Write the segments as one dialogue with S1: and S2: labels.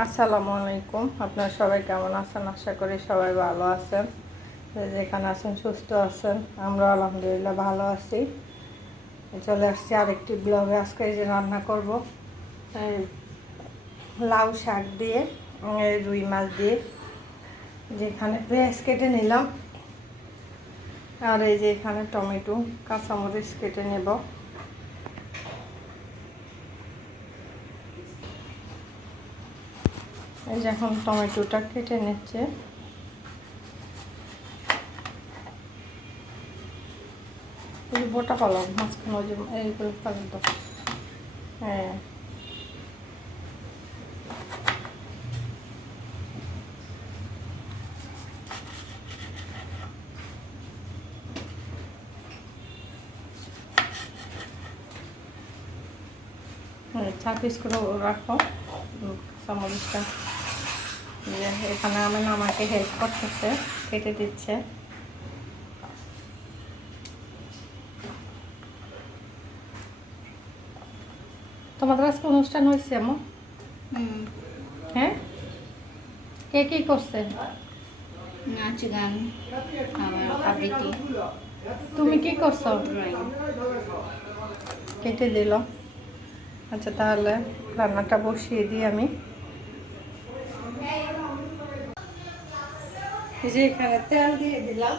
S1: আসসালামু আলাইকুম। আপনারা সবাই কেমন আছেন? আশা করি সবাই ভালো আছেন। যেখানে আছেন, সুস্থ আছেন। আমরা আলহামদুলিল্লাহ ভালো আছি। চলে আসছি আরেকটি ব্লগে। আজকে এই যে রান্না করব। লাউ শাক দিয়ে রুই মাছ দিয়ে। যেখানে পেঁয়াজ কেটে নিলাম। আর এই যে এখানে টমেটো, কাঁচামরিচ কেটে নেব। এই যে এখন টমেটোটা কেটে নিচ্ছে। এই বোটা পালাম মাঝখানে ওই যে এইগুলো পালাম তো। হ্যাঁ। চা পিস করে রাখো চামচটা। যে এখানে আমি আমাকে হেল্প করতেছে কেটে দিচ্ছে। তোমাদের আজকে অনুষ্ঠান হয়েছে এমন হ্যাঁ? কে কি করছে?
S2: নাচ গান আমার আবৃত্তি।
S1: তুমি কি করছ? কেটে দিল। আচ্ছা তাহলে রান্নাটা বসিয়ে দিই আমি। এই যে এখানে তেল দিয়ে দিলাম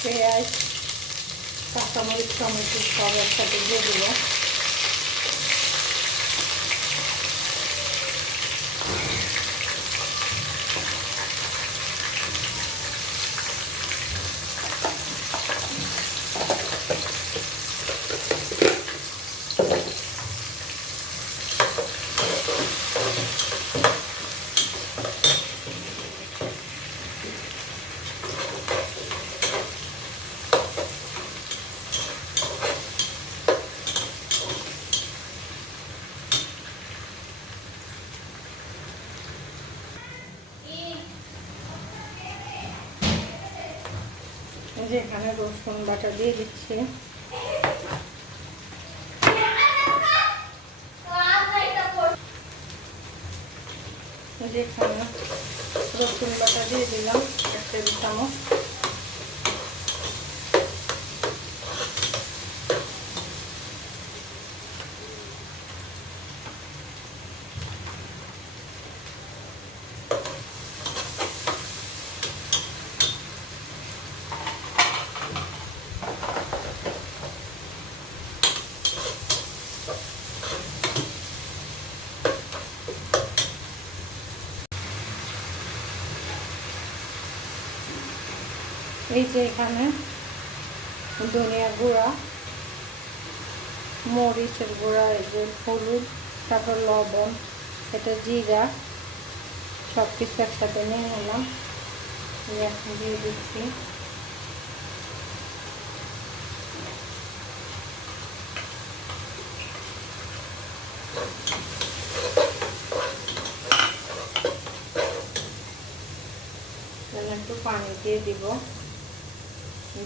S1: পেঁয়াজ কাঁচামরিচ টমেটো সব একসাথে দিয়ে দিল যে এখানে রসুন বাটা দিয়ে দিচ্ছি। যেখানে রসুন বাটা দিয়ে দিলাম একটা টেবিল চামচ। এই যে এখানে ধনিয়া গুঁড়া, মরিচের গুঁড়া, এই যে হলুদ, তারপর লবণ, এটা জিরা সব কিছু একসাথে নিয়ে নিলাম। এখন দিয়ে দিচ্ছি। একটু পানি দিয়ে দিব।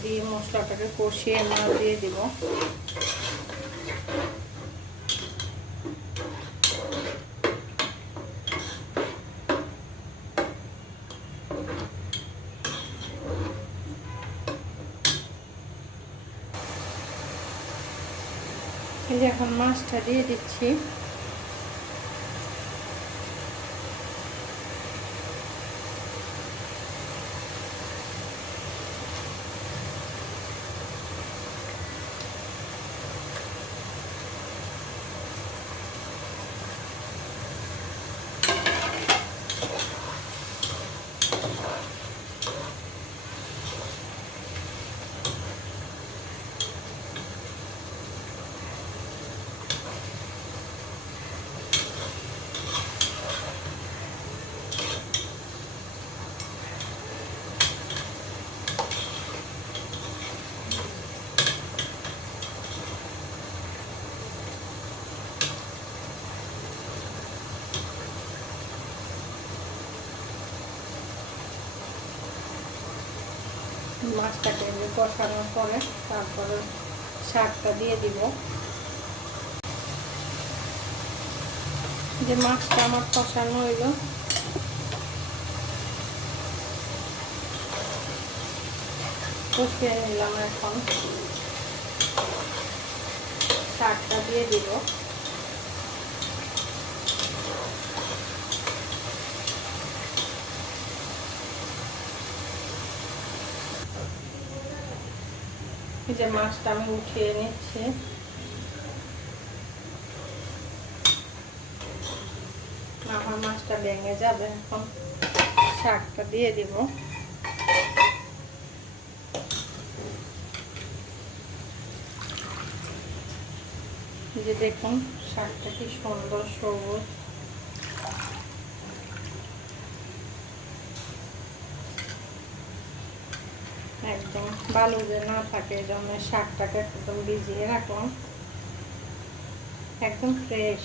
S1: দিয়ে মশলাটাকে কষিয়ে মাছ দিয়ে দিব। এখন মাছটা দিয়ে দিচ্ছি। মাছটাকে কষানোর পরে তারপরে শাকটা দিয়ে দিব। যে মাছটা আমার কষানো হইল। কষিয়ে নিলাম এখন। শাকটা দিয়ে দিব। যে মাছটা আমি উঠিয়ে নিচ্ছি। আমার মাছটা ভেঙে যাবে, এখন শাকটা দিয়ে দিব। যে দেখুন, শাকটা কি সুন্দর সবুজ। একদম বালু যে না থাকে, এই জন্য শাকটাকে একদম ভিজিয়ে রাখলাম। একদম ফ্রেশ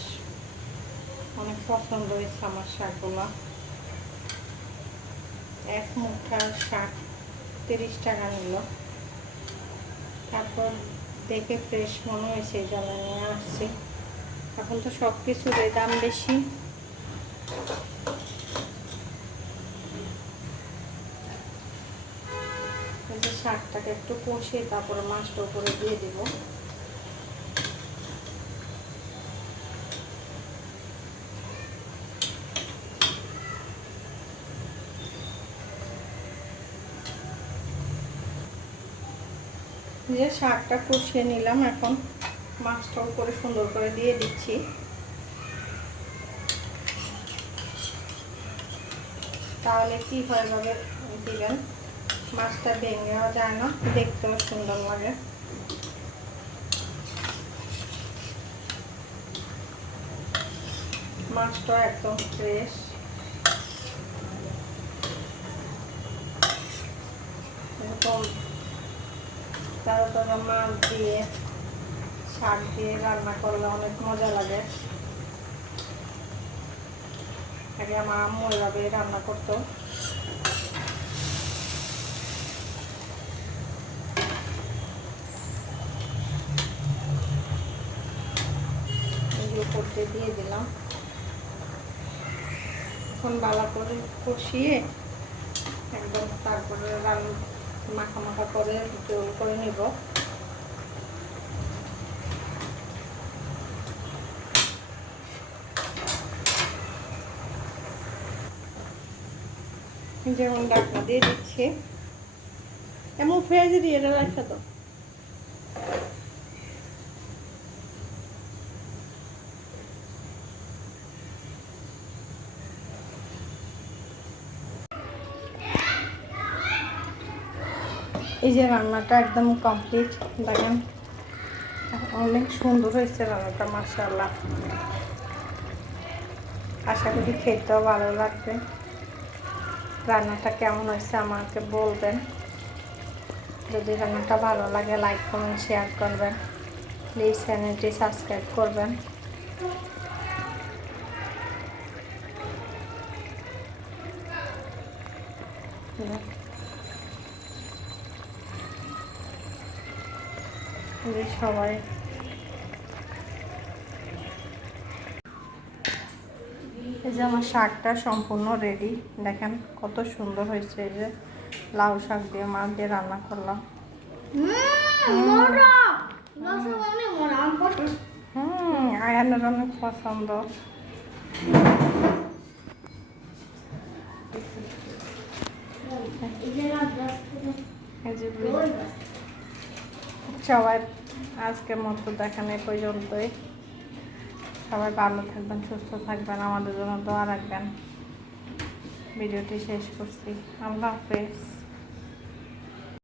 S1: অনেক পছন্দ হয়েছে আমার শাকগুলো। এক মুঠা শাক তিরিশ টাকা নিল। তারপর দেখে ফ্রেশ মনে হয়েছে, এই নিয়ে আসছি। এখন তো সব কিছুর দাম বেশি। যে শাকটাকে একটু কষে তারপরে মাছটা উপরে দিয়ে দিব। যে শাকটা কষিয়ে নিলাম, এখন মাছটা উপরে সুন্দর করে দিয়ে দিচ্ছি। তাহলে কি হয় ভাবে দিবেন? মাছটা ভেঙেও যায় না, দেখতেও সুন্দর লাগে। মাছটা একদম ফ্রেশ এরকম তারা তারা মাছ দিয়ে, শাক দিয়ে রান্না করলে অনেক মজা লাগে। আগে আমার আম্মু এভাবে রান্না করতো। এই যে উপর দিয়ে দিলাম। এখন বালা করে কষিয়ে একদম তারপরে রান মাখা মাখা করে জোল করে নিব। যেমন ডাকনা দিয়ে দিচ্ছে। এমন ফ্রেজে দিয়ে এটা রাখা তো। এই যে রান্নাটা একদম কমপ্লিট দেখেন। অনেক সুন্দর হয়েছে রান্নাটা মাসাল্লাহ আশা করি খেতেও ভালো লাগবে। রান্নাটা কেমন হয়েছে আমাকে বলবেন। যদি রান্নাটা ভালো লাগে লাইক কমেন্ট শেয়ার করবেন। প্লিজ চ্যানেলটি সাবস্ক্রাইব করবেন। এই সবাই। এই যে আমার শাকটা সম্পূর্ণ রেডি দেখেন কত সুন্দর হয়েছে এই যে লাউ শাক দিয়ে মাছ দিয়ে রান্না করলাম। হুম আয়ানের অনেক পছন্দ। এই যে সবাই আজকে মতো দেখানো পর্যন্তই। সবাই ভালো থাকবেন, সুস্থ থাকবেন, আমাদের জন্য দোয়া রাখবেন। ভিডিওটি শেষ করছি। আল্লাহ হাফেজ।